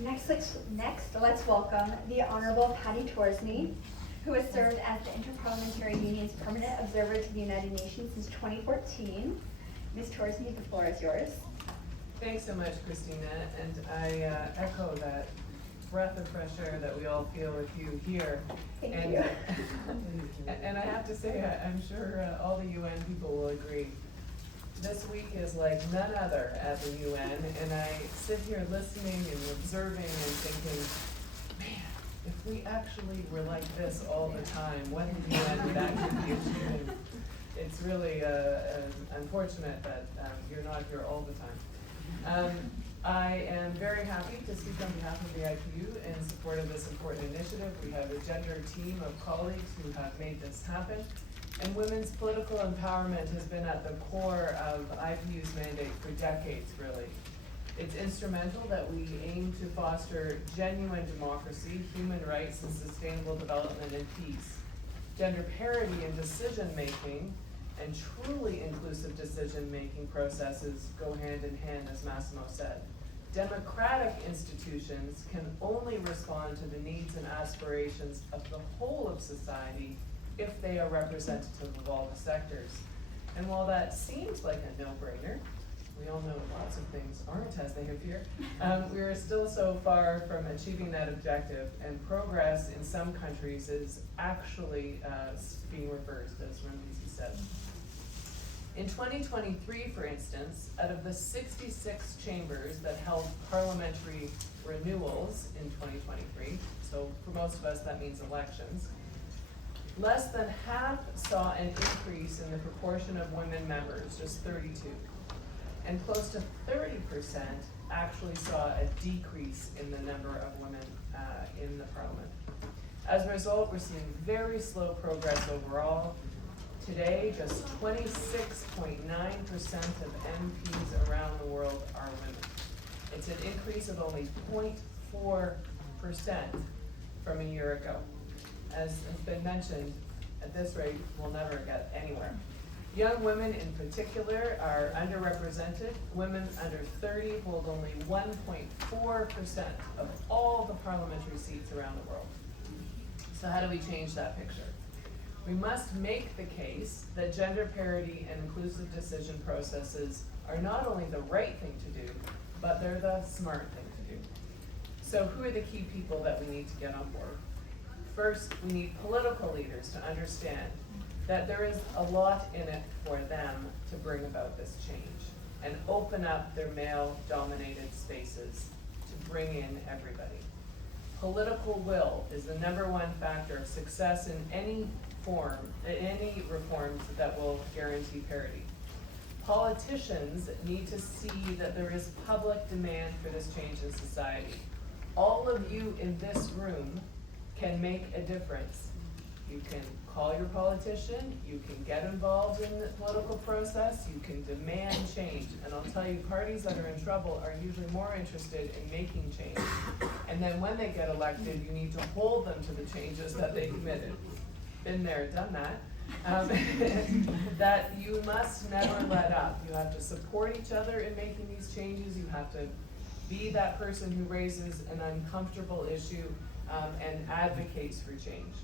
Next, let's welcome the Honorable Paddy Torsney, who has served as the Inter-Parliamentary Union's Permanent Observer to the United Nations since 2014. Ms. Torsney, the floor is yours. Thanks so much, Christina, and I echo that breath of fresh air that we all feel with you here. Thank you. And I have to say, I'm sure all the UN people will agree. This week is like none other at the UN, and I sit here listening and observing and thinking, man, if we actually were like this all the time, what the UN would actually be achieving. It's really unfortunate that you're not here all the time. I am very happy to speak on behalf of the IPU in support of this important initiative. We have a gender team of colleagues who have made this happen. And women's political empowerment has been at the core of IPU's mandate for decades, really. It's instrumental that we aim to foster genuine democracy, human rights, and sustainable development and peace. Gender parity in decision-making and truly inclusive decision-making processes go hand in hand, as Massimo said. Democratic institutions can only respond to the needs and aspirations of the whole of society if they are representative of all the sectors. And while that seems like a no-brainer, we all know lots of things aren't as they appear, we are still so far from achieving that objective, and progress in some countries is actually being reversed, as Hendriks said. In 2023, for instance, out of the 66 chambers that held parliamentary renewals in 2023, so for most of us that means elections, less than half saw an increase in the proportion of women members, just 32. And close to 30% actually saw a decrease in the number of women in the parliament. As a result, we're seeing very slow progress overall. Today, just 26.9% of MPs around the world are women. It's an increase of only 0.4% from a year ago. As has been mentioned, at this rate, we'll never get anywhere. Young women in particular are underrepresented. Women under 30 hold only 1.4% of all the parliamentary seats around the world. So how do we change that picture? We must make the case that gender parity and inclusive decision processes are not only the right thing to do, but they're the smart thing to do. So who are the key people that we need to get on board? First, we need political leaders to understand that there is a lot in it for them to bring about this change and open up their male-dominated spaces to bring in everybody. Political will is the #1 factor of success in any reforms that will guarantee parity. Politicians need to see that there is public demand for this change in society. All of you in this room can make a difference. You can call your politician, you can get involved in the political process, you can demand change. And I'll tell you, parties that are in trouble are usually more interested in making change. And then when they get elected, you need to hold them to the changes that they committed. Been there, done that. That you must never let up. You have to support each other in making these changes. You have to be that person who raises an uncomfortable issue and advocates for change.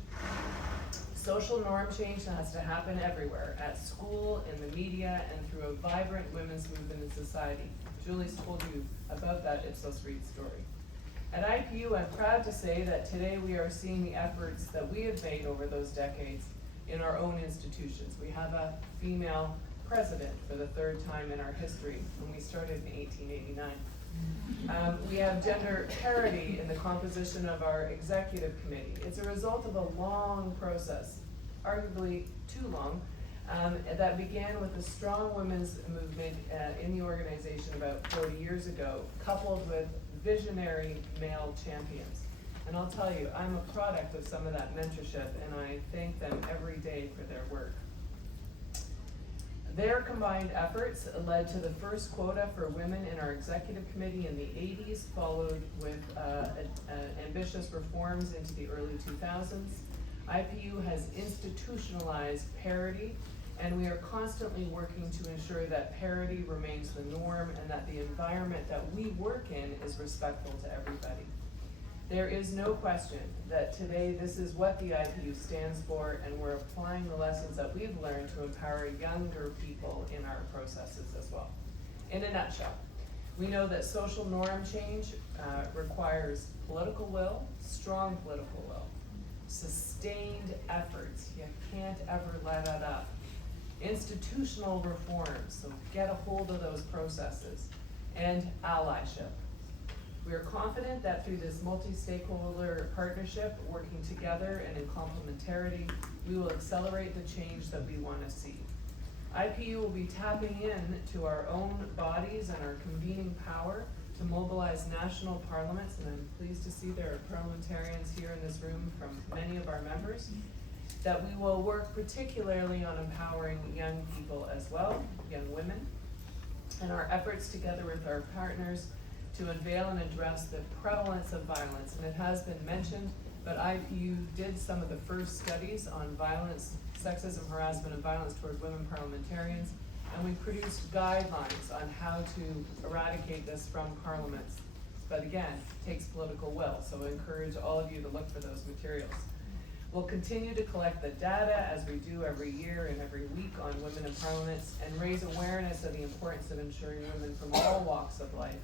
Social norm change has to happen everywhere, at school, in the media, and through a vibrant women's movement in society. Julie's told you about that Ipsos Reid story. At IPU, I'm proud to say that today we are seeing the efforts that we have made over those decades in our own institutions. We have a female president for the 3rd time in our history, when we started in 1889. We have gender parity in the composition of our executive committee. It's a result of a long process, arguably too long, that began with a strong women's movement in the organization about 40 years ago, coupled with visionary male champions. And I'll tell you, I'm a product of some of that mentorship, and I thank them every day for their work. Their combined efforts led to the first quota for women in our executive committee in the 80s, followed with ambitious reforms into the early 2000s. IPU has institutionalized parity And we are constantly working to ensure that parity remains the norm and that the environment that we work in is respectful to everybody. There is no question that today this is what the IPU stands for, and we're applying the lessons that we've learned to empower younger people in our processes as well. In a nutshell, we know that social norm change requires political will, strong political will, sustained efforts, you can't ever let it up, institutional reforms, so get a hold of those processes, and allyship. We are confident that through this multi-stakeholder partnership, working together and in complementarity, we will accelerate the change that we want to see. IPU will be tapping in to our own bodies and our convening power to mobilize national parliaments, and I'm pleased to see there are parliamentarians here in this room from many of our members, that we will work particularly on empowering young people as well, young women, and our efforts together with our partners to unveil and address the prevalence of violence. And it has been mentioned, but IPU did some of the first studies on violence, sexism, harassment, and violence toward women parliamentarians, and we produced guidelines on how to eradicate this from parliaments. But again, it takes political will, so I encourage all of you to look for those materials. We'll continue to collect the data as we do every year and every week on women in parliaments, and raise awareness of the importance of ensuring women from all walks of life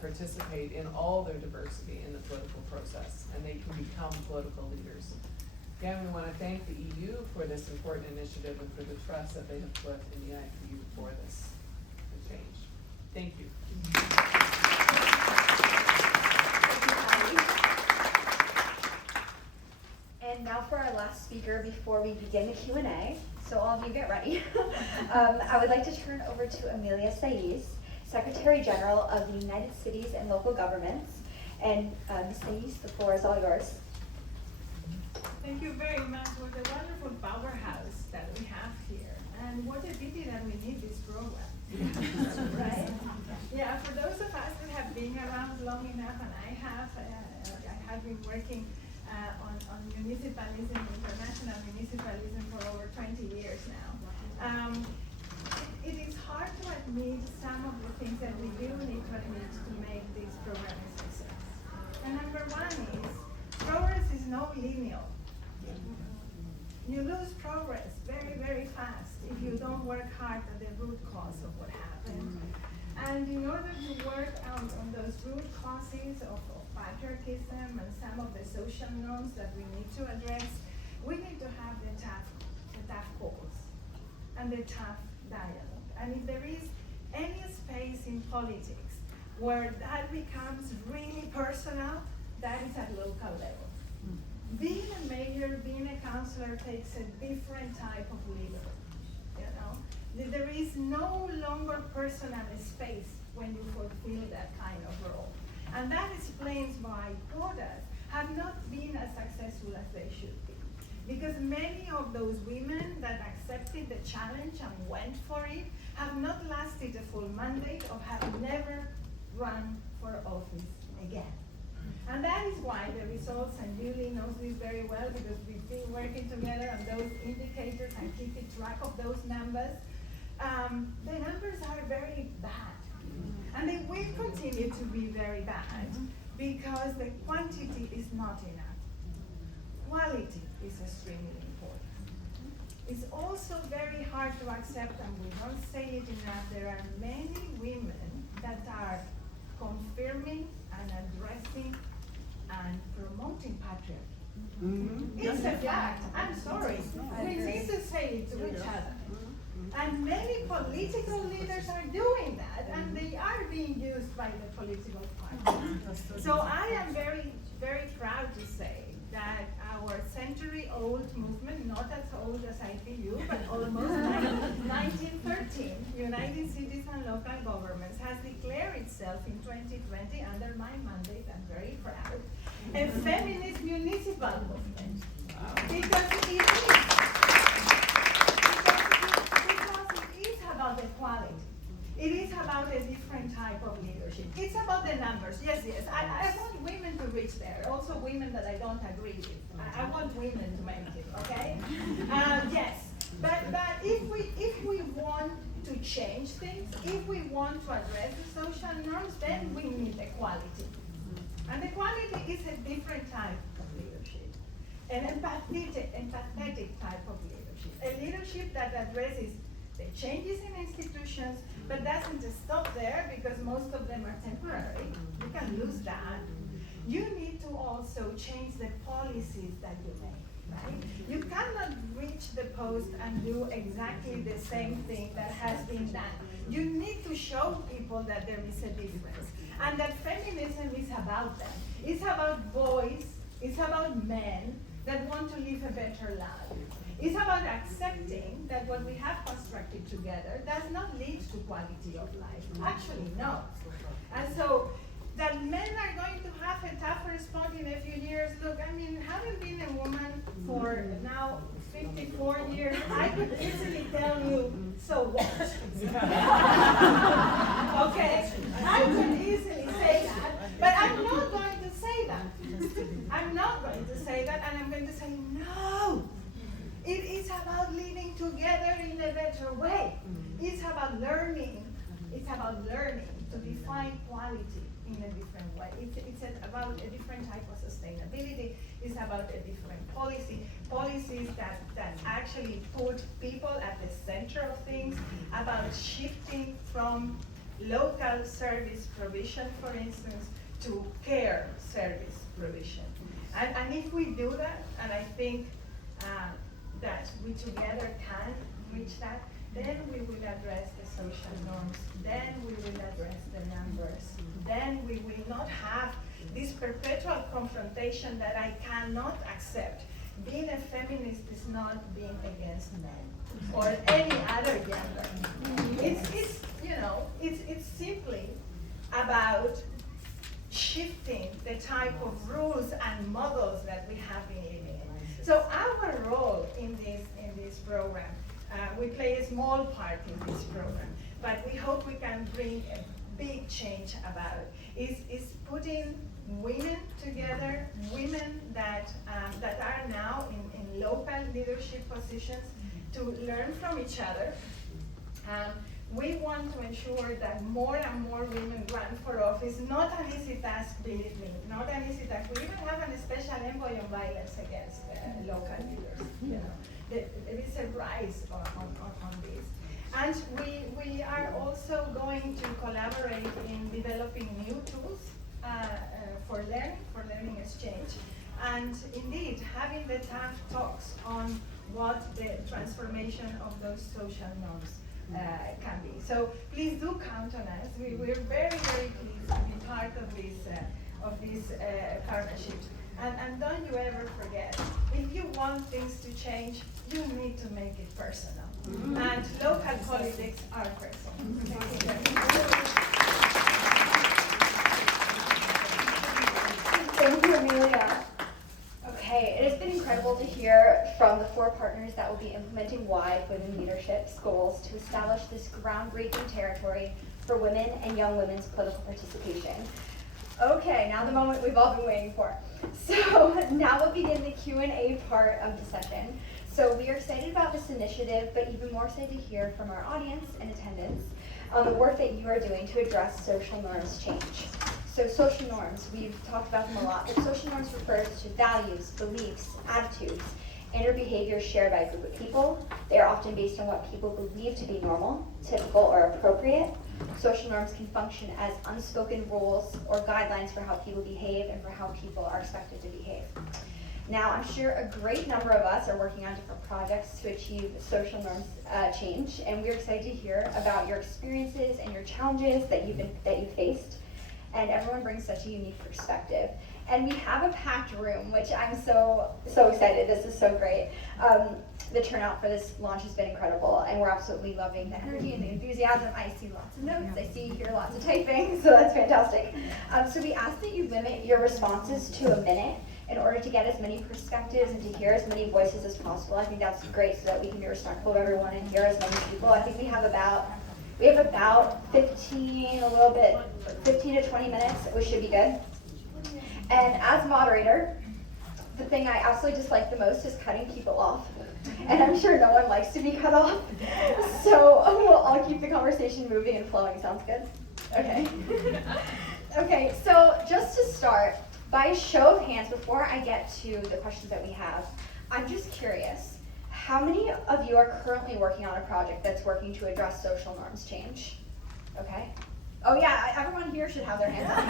participate in all their diversity in the political process, and they can become political leaders. Again, we want to thank the EU for this important initiative and for the trust that they have put in the IPU for this change. Thank you. And now for our last speaker before we begin the Q&A. So all of you get ready. I would like to turn over to Amelia Saiz, Secretary-General of the United Cities and Local Governments. And Ms. Saiz, the floor is all yours. Thank you very much for the wonderful powerhouse that we have here. And what a pity that we need this program. Right? Yeah, for those of us that have been around long enough, and I have been working on municipalism, international municipalism for over 20 years now. It is hard to admit some of the things that we do need to admit to make this program a success. And number one is, progress is not linear. You lose progress very, very fast if you don't work hard at the root cause of what happened. And in order to work on those root causes of patriarchism and some of the social norms that we need to address, we need to have the tough calls and the tough dialogue. And if there is any space in politics where that becomes really personal, that is at local level. Being a mayor, being a councillor takes a different type of leader, you know? There is no longer personal space when you fulfill that kind of role. And that explains why quotas have not been as successful as they should be. Because many of those women that accepted the challenge and went for it have not lasted a full mandate or have never run for office again. And that is why the results, and Julie knows this very well because we've been working together on those indicators and keeping track of those numbers, the numbers are very bad. And they will continue to be very bad because the quantity is not enough. Quality is extremely important. It's also very hard to accept, and we don't say it enough, there are many women that are confirming and addressing and promoting patriarchy. It's a fact. I'm sorry. We need to say it to each other. And many political leaders are doing that, and they are being used by the political parties. So I am very, very proud to say that our century-old movement, not as old as IPU, but almost 1913, United Cities and Local Governments, has declared itself in 2020 under my mandate, I'm very proud, a feminist municipal movement. Because it is about equality. It is about a different type of leadership. It's about the numbers. Yes. I want women to reach there. Also women that I don't agree with. I want women to make it, okay? Yes. But if we want to change things, if we want to address the social norms, then we need equality. And equality is a different type of leadership, an empathetic type of leadership, a leadership that addresses the changes in institutions, but doesn't stop there because most of them are temporary. You can lose that. You need to also change the policies that you make, right? You cannot reach the post and do exactly the same thing that has been done. You need to show people that there is a difference and that feminism is about them. It's about boys, it's about men that want to live a better life. It's about accepting that what we have constructed together does not lead to quality of life. Actually, no. And so, that men are going to have a tougher spot in a few years. Look, I mean, having been a woman for now 54 years, I could easily tell you, so what? Okay? I could easily say that, but I'm not going to say that. I'm not going to say that, and I'm going to say, no. It is about living together in a better way. It's about learning. It's about learning to define quality in a different way. It's about a different type of sustainability. It's about a different policies that actually put people at the center of things, about shifting from local service provision, for instance, to care service provision. And if we do that, and I think that we together can reach that, then we will address the social norms, then we will address the numbers, then we will not have this perpetual confrontation that I cannot accept. Being a feminist is not being against men or any other gender. It's simply about shifting the type of rules and models that we have been living in. So our role in this program, we play a small part in this program, but we hope we can bring a big change about it. Is putting women together, women that are now in local leadership positions, to learn from each other. We want to ensure that more and more women run for office. Not an easy task, believe me, not an easy task. We even have a special envoy on violence against local leaders. There is a rise on this. And we are also going to collaborate in developing new tools for learning exchange. And indeed, having the tough talks on what the transformation of those social norms can be. So please do count on us. We're very, very pleased to be part of this partnership. And don't you ever forget, if you want things to change, you need to make it personal. And local politics are personal. Thank you very much. Thank you, Amelia. Okay, it has been incredible to hear from the 4 partners that will be implementing WYDE Women Leadership's goals to establish this groundbreaking territory for women and young women's political participation. Okay, now the moment we've all been waiting for. So now we'll begin the Q&A part of the session. So we are excited about this initiative, but even more excited to hear from our audience and attendants on the work that you are doing to address social norms change. So social norms, we've talked about them a lot, but social norms refers to values, beliefs, attitudes, and or behaviors shared by a group of people. They are often based on what people believe to be normal, typical, or appropriate. Social norms can function as unspoken rules or guidelines for how people behave and for how people are expected to behave. Now, I'm sure a great number of us are working on different projects to achieve social norms change, and we're excited to hear about your experiences and your challenges that you've faced. And everyone brings such a unique perspective. And we have a packed room, which I'm so excited. This is so great. The turnout for this launch has been incredible, and we're absolutely loving the energy and the enthusiasm. I see lots of notes, I hear lots of typing, so that's fantastic. So we ask that you limit your responses to a minute in order to get as many perspectives and to hear as many voices as possible. I think that's great so that we can be respectful of everyone and hear as many people. I think we have about 15 to 20 minutes, which should be good. And as moderator, the thing I absolutely dislike the most is cutting people off. And I'm sure no one likes to be cut off. So I'll keep the conversation moving and flowing. Sounds good? Okay. Okay, so just to start, by a show of hands, before I get to the questions that we have, I'm just curious, how many of you are currently working on a project that's working to address social norms change? Okay. Oh yeah, everyone here should have their hands up.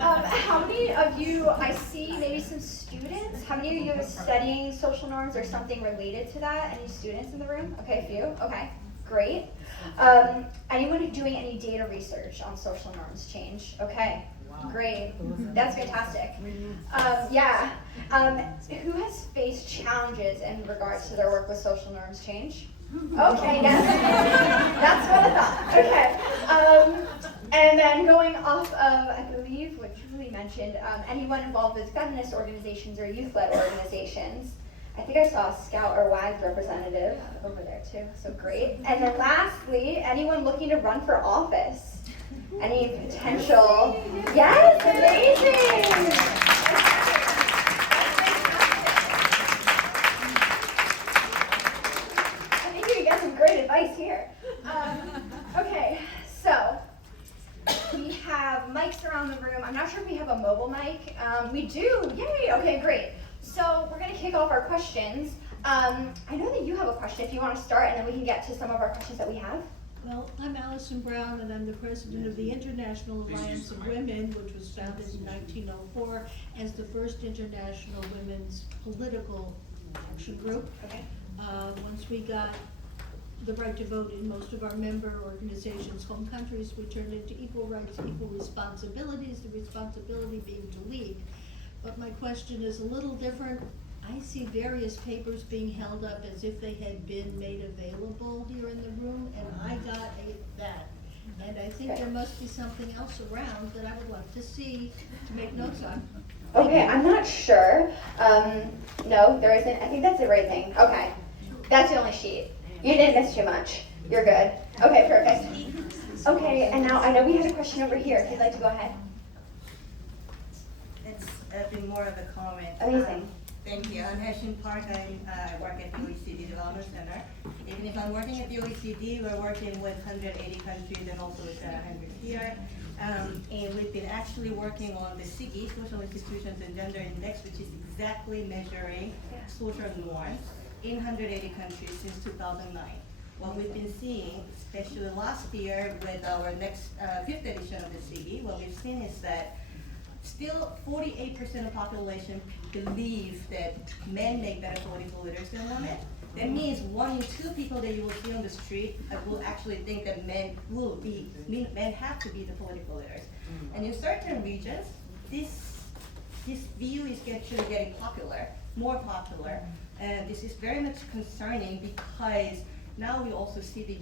How many of you, I see maybe some students, how many of you are studying social norms or something related to that? Any students in the room? Okay, a few, okay, great. Anyone doing any data research on social norms change? Okay, great, that's fantastic. Yeah, who has faced challenges in regards to their work with social norms change? Okay, yes, that's what I thought. Okay, and then going off of, I believe, what Julie mentioned, anyone involved with feminist organizations or youth-led organizations. I think I saw a Scout or WYDE representative over there too, so great. And then lastly, anyone looking to run for office? Any potential? Yes, amazing! Great advice here. Okay, so we have mics around the room. I'm not sure if we have a mobile mic. We do, yay, okay, great. So we're gonna kick off our questions. I know that you have a question if you wanna start, and then we can get to some of our questions that we have. Well, I'm Allison Brown, and I'm the president of the International Alliance of Women, which was founded in 1904 as the first international women's political action group. Okay. Once we got the right to vote in most of our member organizations' home countries, we turned into equal rights, equal responsibilities, the responsibility being to lead. But my question is a little different. I see various papers being held up as if they had been made available here in the room, and I got that. And I think there must be something else around that I would like to see to make notes on. Okay, I'm not sure. No, there isn't. I think that's the right thing. Okay, that's the only sheet. You didn't miss too much. You're good. Okay, perfect. Okay, and now I know we had a question over here. If you'd like to go ahead. It's been more of a comment. Amazing. Thank you. I'm Heshin Park. I work at the OECD Development Center. Even if I'm working at the OECD, we're working with 180 countries and also with Hendriks here. And we've been actually working on the SIGI, Social Institutions and Gender Index, which is exactly measuring social norms in 180 countries since 2009. What we've been seeing, especially last year with our next 5th edition of the SIGI, what we've seen is that still 48% of population believe that men make better political leaders than women. That means 1 in 2 people that you will see on the street will actually think that men have to be the political leaders. And in certain regions, this view is actually getting more popular. And this is very much concerning because now we also see the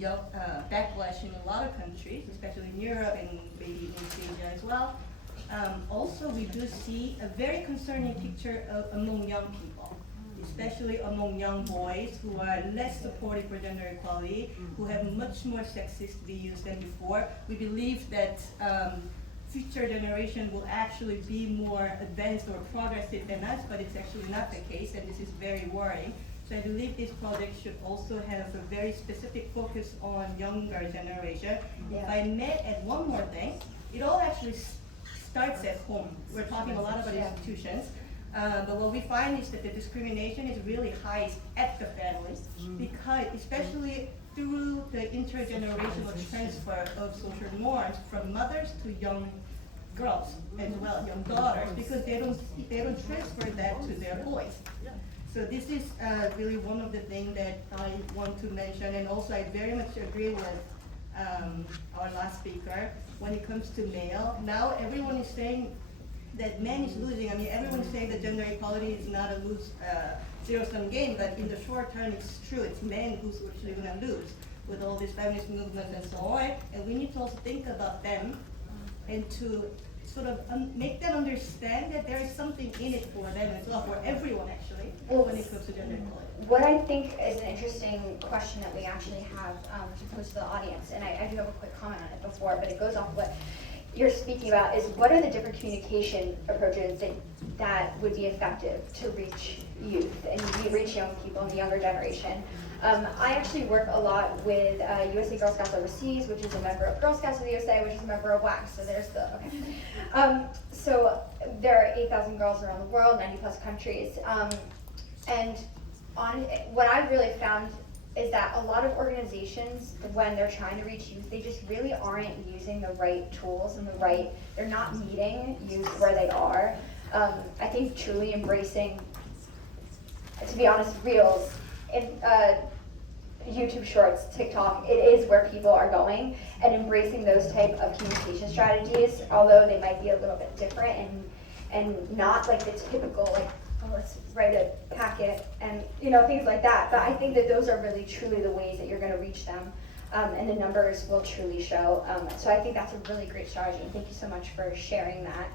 backlash in a lot of countries, especially in Europe and maybe in Asia as well. Also, we do see a very concerning picture among young people, especially among young boys who are less supportive for gender equality, who have much more sexist views than before. We believe that future generation will actually be more advanced or progressive than us, but it's actually not the case, and this is very worrying. So I believe this project should also have a very specific focus on younger generation. If I may add one more thing, it all actually starts at home. We're talking a lot about institutions, but what we find is that the discrimination is really high at the families, because especially through the intergenerational transfer of social norms from mothers to young girls as well, young daughters, because they don't transfer that to their boys. So this is really one of the things that I want to mention, and also I very much agree with our last speaker when it comes to male. Now everyone is saying that men is losing. I mean, everyone is saying that gender equality is not a zero-sum game, but in the short term, it's true. It's men who's actually going to lose with all these feminist movements and so on. And we need to also think about them and to sort of make them understand that there is something in it for them as well, for everyone actually, when it comes to gender equality. What I think is an interesting question that we actually have to pose to the audience, and I do have a quick comment on it before, but it goes off what you're speaking about is what are the different communication approaches that would be effective to reach youth and reach young people in the younger generation. I actually work a lot with USA Girl Scouts Overseas, which is a member of Girl Scouts of the USA, which is a member of WAC, so there's the, okay. So there are 8,000 girls around the world, 90 plus countries. And what I've really found is that a lot of organizations, when they're trying to reach youth, they just really aren't using the right tools and they're not meeting youth where they are. I think truly embracing, to be honest, Reels, YouTube Shorts, TikTok, it is where people are going, and embracing those type of communication strategies, although they might be a little bit different and not like the typical, like, oh, let's write a packet and, things like that. But I think that those are really truly the ways that you're going to reach them, and the numbers will truly show. So I think that's a really great strategy, and thank you so much for sharing that.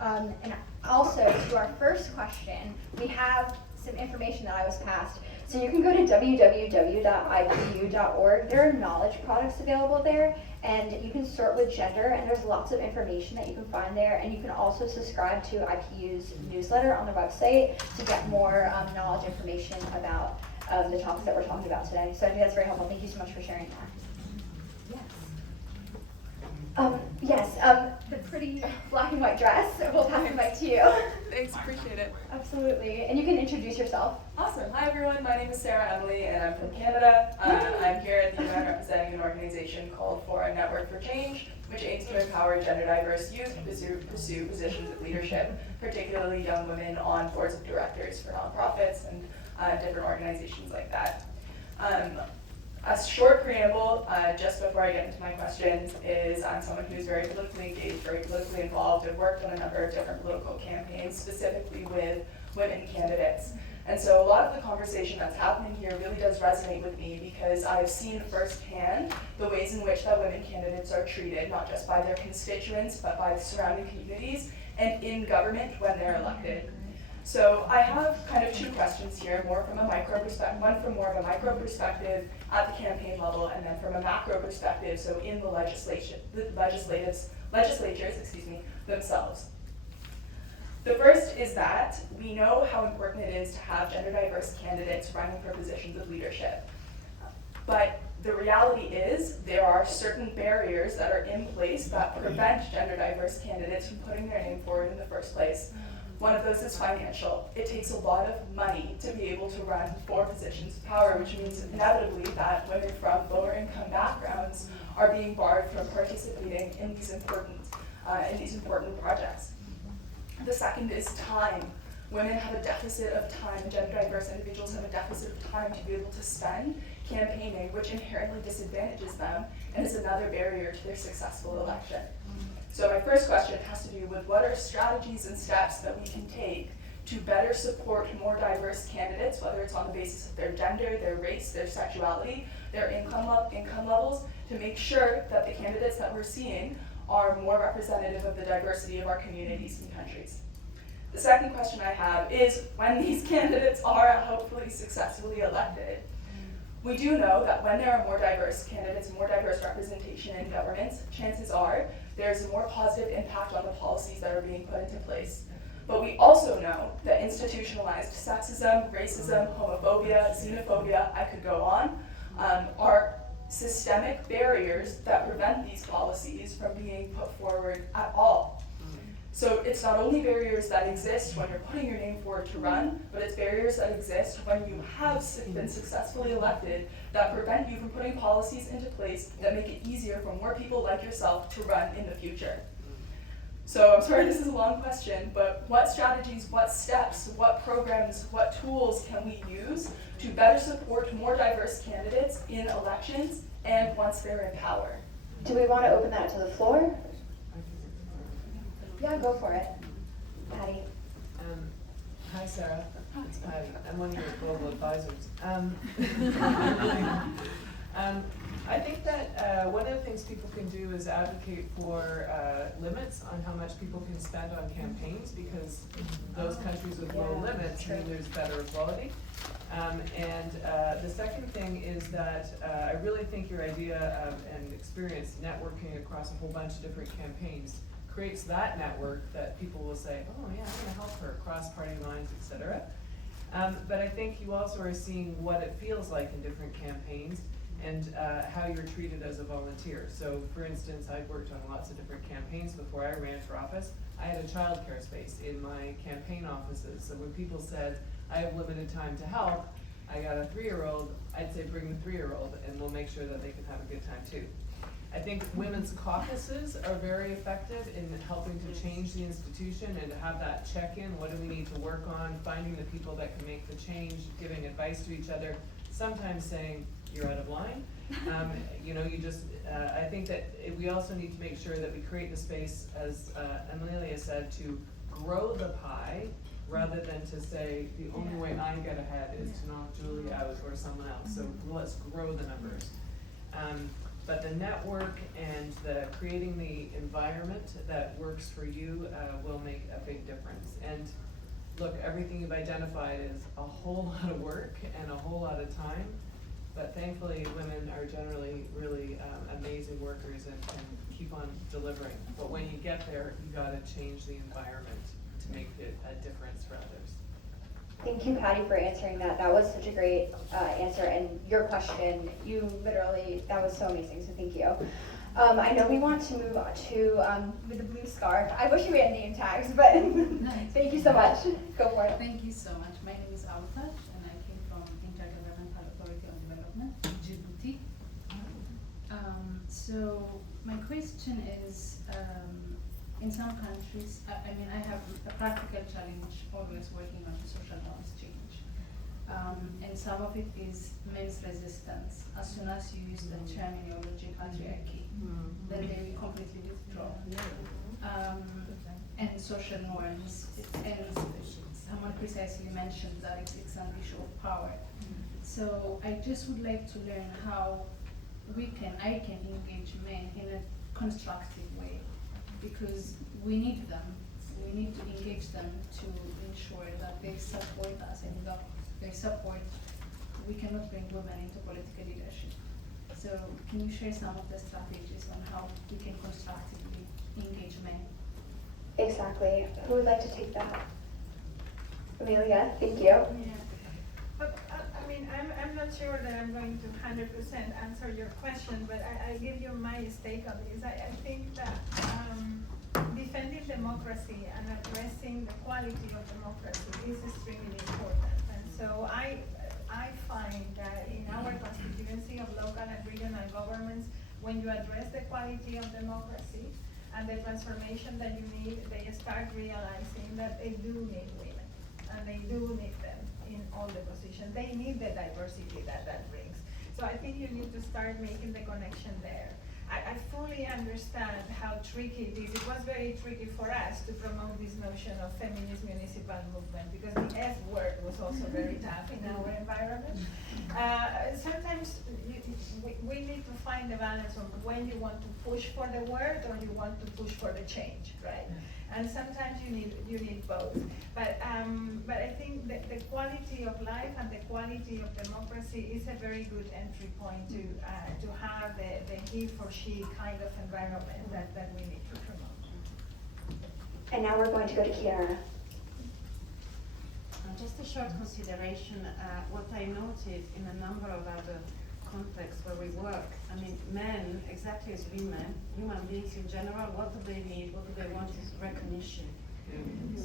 And also, to our first question, we have some information that I was passed. So you can go to www.ipu.org. There are knowledge products available there, and you can sort with gender, and there's lots of information that you can find there, and you can also subscribe to IPU's newsletter on their website to get more knowledge information about the topics that we're talking about today. So I think that's very helpful. Thank you so much for sharing that. Yes, the pretty black and white dress. We'll pass the mic to you. Thanks, appreciate it. Absolutely. And you can introduce yourself. Awesome. Hi everyone, my name is Sarah Emily and I'm from Canada. I'm here at the UN representing an organization called Foreign Network for Change, which aims to empower gender diverse youth to pursue positions of leadership, particularly young women on boards of directors for nonprofits and different organizations like that. A short preamble, just before I get into my questions, is I'm someone who's very politically engaged, very politically involved. I've worked on a number of different political campaigns, specifically with women candidates. And so a lot of the conversation that's happening here really does resonate with me because I've seen firsthand the ways in which that women candidates are treated, not just by their constituents, but by the surrounding communities and in government when they're elected. So I have kind of two questions here, one from more of a micro perspective at the campaign level, and then from a macro perspective, so in the legislatures themselves. The first is that we know how important it is to have gender diverse candidates running for positions of leadership. But the reality is there are certain barriers that are in place that prevent gender diverse candidates from putting their name forward in the first place. One of those is financial. It takes a lot of money to be able to run for positions of power, which means inevitably that women from lower income backgrounds are being barred from participating in these important projects. The second is time. Women have a deficit of time, gender diverse individuals have a deficit of time to be able to spend campaigning, which inherently disadvantages them and is another barrier to their successful election. So my first question has to do with what are strategies and steps that we can take to better support more diverse candidates, whether it's on the basis of their gender, their race, their sexuality, their income levels, to make sure that the candidates that we're seeing are more representative of the diversity of our communities and countries. The second question I have is when these candidates are hopefully successfully elected, we do know that when there are more diverse candidates, more diverse representation in governments, chances are there's a more positive impact on the policies that are being put into place. But we also know that institutionalized sexism, racism, homophobia, xenophobia, I could go on, are systemic barriers that prevent these policies from being put forward at all. So it's not only barriers that exist when you're putting your name forward to run, but it's barriers that exist when you have been successfully elected that prevent you from putting policies into place that make it easier for more people like yourself to run in the future. So I'm sorry this is a long question, but what strategies, what steps, what programs, what tools can we use to better support more diverse candidates in elections and once they're in power? Do we want to open that to the floor? Yeah, go for it. Paddy. Hi Sarah, it's Paddy. I'm one of your global advisors. I think that one of the things people can do is advocate for limits on how much people can spend on campaigns, because those countries with low Yeah, limits true. mean there's better equality. And the second thing is that I really think your idea of and experience networking across a whole bunch of different campaigns creates that network that people will say, oh yeah, I'm gonna help her across party lines, etc. But I think you also are seeing what it feels like in different campaigns and how you're treated as a volunteer. So for instance, I've worked on lots of different campaigns before I ran for office. I had a childcare space in my campaign offices, so when people said, I have limited time to help, I got a 3-year-old, I'd say bring the 3-year-old and we'll make sure that they can have a good time too. I think women's caucuses are very effective in helping to change the institution and to have that check-in, what do we need to work on, finding the people that can make the change, giving advice to each other, sometimes saying, you're out of line. You know, you just, I think that we also need to make sure that we create the space, as Amelia said, to grow the pie, rather than to say, the only way I get ahead is to knock Julie out or someone else, so let's grow the numbers. But the network and the creating the environment that works for you will make a big difference. And look, everything you've identified is a whole lot of work and a whole lot of time, but thankfully women are generally really amazing workers and keep on delivering. But when you get there, you gotta change the environment to make it a difference for others. Thank you, Paddy, for answering that. That was such a great answer, and your question, you literally, that was so amazing, so thank you. I know we want to move on to with the blue scarf. I wish we had name tags, but thank you so much. Go for it. Thank you so much. My name is Altash, and I came from Intergovernmental Authority on Development, Djibouti. So my question is, in some countries, I mean, I have a practical challenge always working on social norms change. And some of it is men's resistance. As soon as you use the terminology patriarchy, then they will completely withdraw. And social norms, and someone precisely mentioned that it's an issue of power. So I just would like to learn how I can engage men in a constructive way, because we need them. We need to engage them to ensure that they support us and that they support. We cannot bring women into political leadership. So can you share some of the strategies on how we can constructively engage men? Exactly. Who would like to take that? Amelia, thank you. Yeah. But I mean, I'm not sure that I'm going to 100% answer your question, but I give you my stake on this. I think that defending democracy and addressing the quality of democracy is extremely important. And so I find that in our constituency of local and regional governments, when you address the quality of democracy and the transformation that you need, they start realizing that they do need women, and they do need them in all the positions. They need the diversity that brings. So I think you need to start making the connection there. I fully understand how tricky it is. It was very tricky for us to promote this notion of feminist municipal movement, because the F word was also very tough in our environment. Sometimes we need to find the balance of when you want to push for the word or you want to push for the change, right? And sometimes you need both. But I think that the quality of life and the quality of democracy is a very good entry point to have the he for she kind of environment that we need to promote. And now we're going to go to Chiara. Just a short consideration. What I noticed in a number of other contexts where we work, I mean, men, exactly as women, human beings in general, what do they need, what do they want is recognition.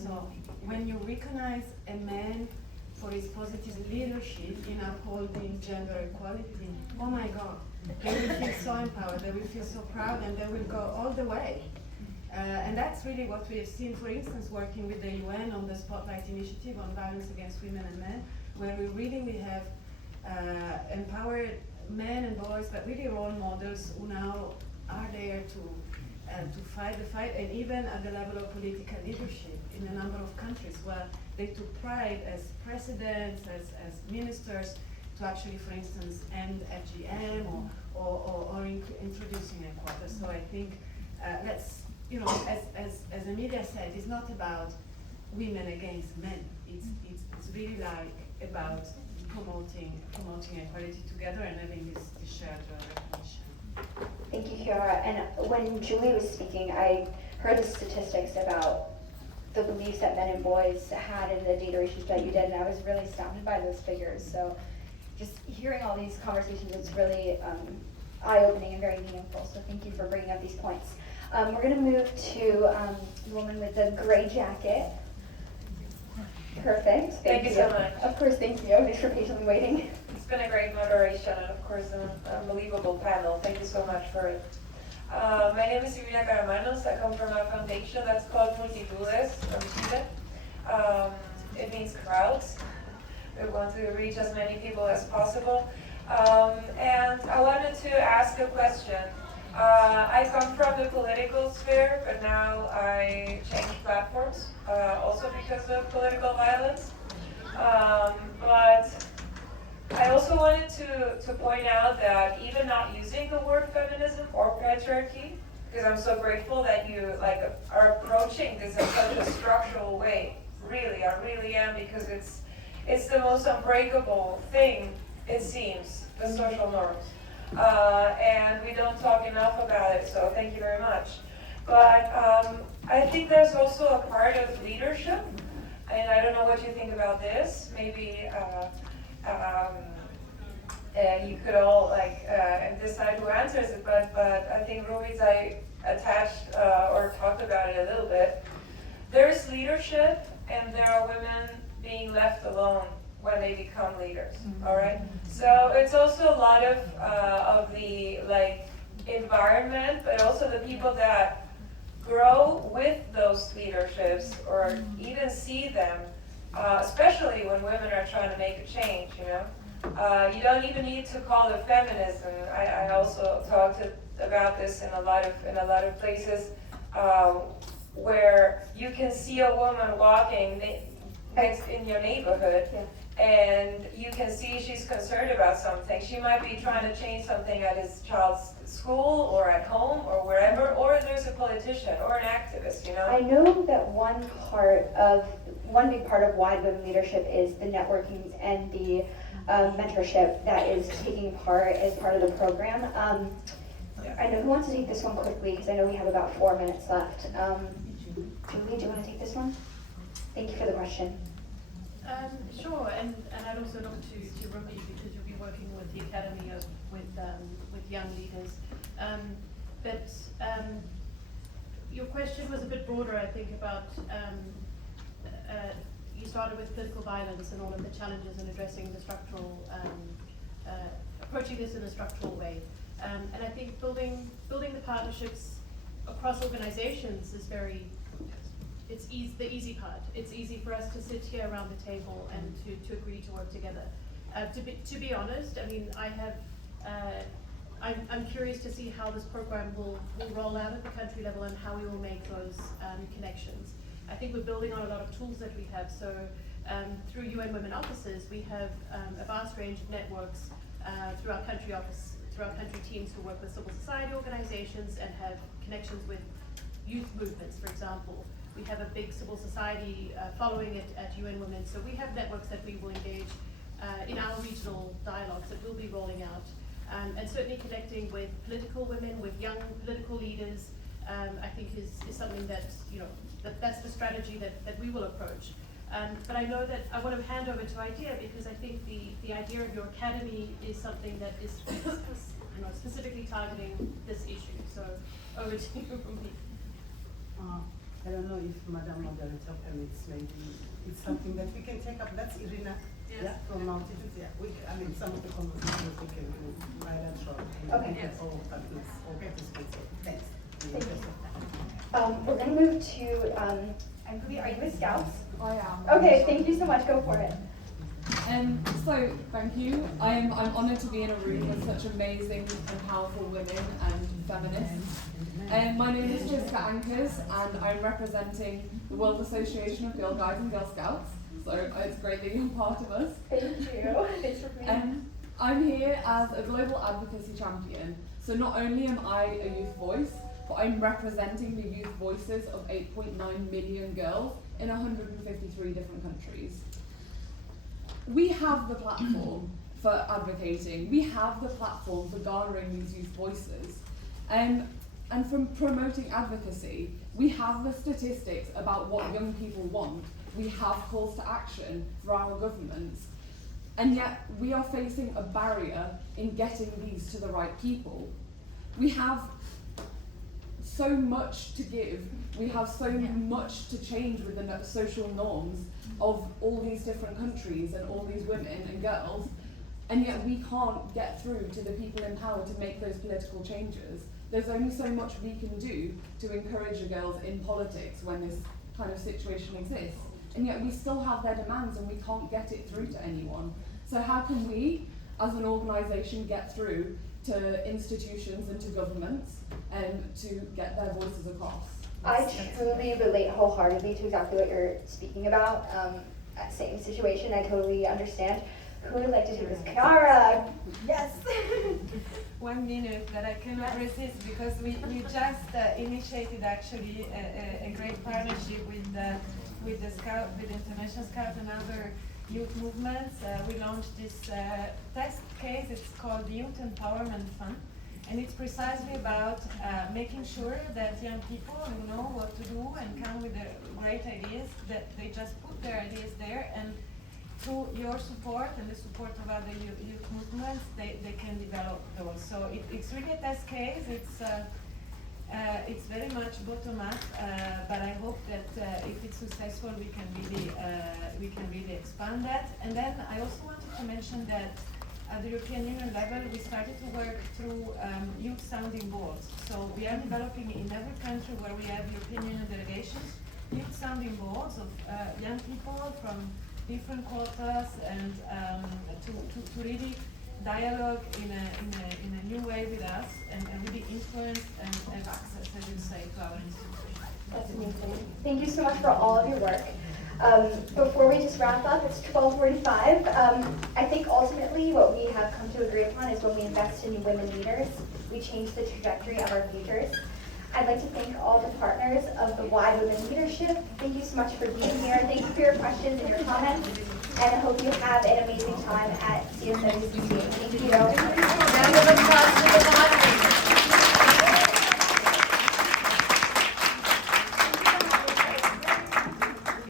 So when you recognize a man for his positive leadership in upholding gender equality, oh my God, they will feel so empowered, they will feel so proud, and they will go all the way. And that's really what we have seen, for instance, working with the UN on the Spotlight Initiative on violence against women and men, where we have empowered men and boys, but really role models who now are there to fight the fight, and even at the level of political leadership in a number of countries where they took pride as presidents, as ministers, to actually, for instance, end FGM or introducing a quota. So I think let's, you know, as Emilia said, it's not about women against men. It's really like about promoting equality together and having this shared recognition. Thank you, Chiara. And when Julie was speaking, I heard the statistics about the beliefs that men and boys had in the data research that you did, and I was really astounded by those figures. So just hearing all these conversations is really eye-opening and very meaningful. So thank you for bringing up these points. We're going to move to the woman with the gray jacket. Perfect. Thank you so much. Of course, thank you. Thanks for patiently waiting. It's been a great moderation and of course an unbelievable panel. Thank you so much for it. My name is Julia Caramanos. I come from a foundation that's called Multitudes from Chile. It means crowds. We want to reach as many people as possible. And I wanted to ask a question. I come from the political sphere, but now I change platforms, also because of political violence. But I also wanted to point out that even not using the word feminism or patriarchy, because I'm so grateful that you are approaching this in such a structural way. Really, I really am, because it's the most unbreakable thing, it seems, the social norms. And we don't talk enough about it, so thank you very much. But I think there's also a part of leadership, and I don't know what you think about this. Maybe you could all decide who answers it, but I think Ruby's I attached or talked about it a little bit. There's leadership, and there are women being left alone when they become leaders. All right. So it's also a lot of the environment, but also the people that grow with those leaderships or even see them, especially when women are trying to make a change. You know, you don't even need to call it feminism. I also talked about this in a lot of places where you can see a woman walking next in your neighborhood. Yeah. And you can see she's concerned about something. She might be trying to change something at his child's school or at home or wherever, or there's a politician or an activist, you know? I know that one big part of WYDE women leadership is the networking and the mentorship that is taking part as part of the program. I know who wants to take this one quickly, because I know we have about 4 minutes left. Julie, do you want to take this one? Thank you for the question. Sure, and I'd also look to Ruby, because you'll be working with the Academy with young leaders. But your question was a bit broader, I think, about you started with political violence and all of the challenges in addressing the structural, approaching this in a structural way. And I think building the partnerships across organizations is the easy part. It's easy for us to sit here around the table and to agree to work together. To be honest, I mean, I'm curious to see how this program will roll out at the country level and how we will make those connections. I think we're building on a lot of tools that we have. So through UN Women offices, we have a vast range of networks through our country office, through our country teams who work with civil society organizations and have connections with youth movements, for example. We have a big civil society following it at UN Women. So we have networks that we will engage in our regional dialogues that we'll be rolling out. And certainly connecting with political women, with young political leaders, I think is something that, that's the strategy that we will approach. But I know that I want to hand over to Idea, because I think the idea of your academy is something that is specifically targeting this issue. So over to you, Ruby. I don't know if Madam Moderator permits, maybe it's something that we can take up. That's Irina, yes. Yeah, from Multitudes. Yeah, some of the conversations we can do bilateral. Okay. Yes. All partners, all participants. Thanks. Thank you. We're going to move to, are you with Scouts? I am. Okay, thank you so much. Go for it. So thank you. I'm honoured to be in a room with such amazing and powerful women and feminists. My name is Jessica Ankers, and I'm representing the World Association of Girl Guides and Girl Scouts. so it's great that you're part of us. Thank you. Thanks for being here. I'm here as a global advocacy champion, so not only am I a youth voice, but I'm representing the youth voices of 8.9 million girls in 153 different countries. We have the platform for advocating, we have the platform for garnering these youth voices, and from promoting advocacy, we have the statistics about what young people want, we have calls to action through our governments, and yet we are facing a barrier in getting these to the right people. We have so much to give, we have so much to change with the social norms of all these different countries and all these women and girls, and yet we can't get through to the people in power to make those political changes. There's only so much we can do to encourage the girls in politics when this kind of situation exists, and yet we still have their demands and we can't get it through to anyone. So how can we, as an organisation, get through to institutions and to governments to get their voices across? I truly relate wholeheartedly to exactly what you're speaking about. Same situation, I totally understand. Who would like to do this? Chiara! Yes! 1 minute that I cannot resist, because we just initiated actually a great partnership with the Scout, with International Scout and other youth movements. We launched this test case. It's called the Youth Empowerment Fund, and it's precisely about making sure that young people who know what to do and come with the great ideas, that they just put their ideas there, and through your support and the support of other youth movements, they can develop those. So it's really a test case. It's very much bottom up, but I hope that if it's successful, we can really expand that. And then I also wanted to mention that at the European Union level, we started to work through youth sounding boards. So we are developing in every country where we have European Union delegations, youth sounding boards of young people from different quotas, and to really dialogue in a new way with us, and really influence and have access, as you say, to our institutions. That's amazing. Thank you so much for all of your work. Before we just wrap up, it's 12:45. I think ultimately what we have come to agree upon is when we invest in women leaders, we change the trajectory of our futures. I'd like to thank all the partners of the WYDE Women Leadership. Thank you so much for being here. Thank you for your questions and your comments. And I hope you have an amazing time at CSW. Thank you.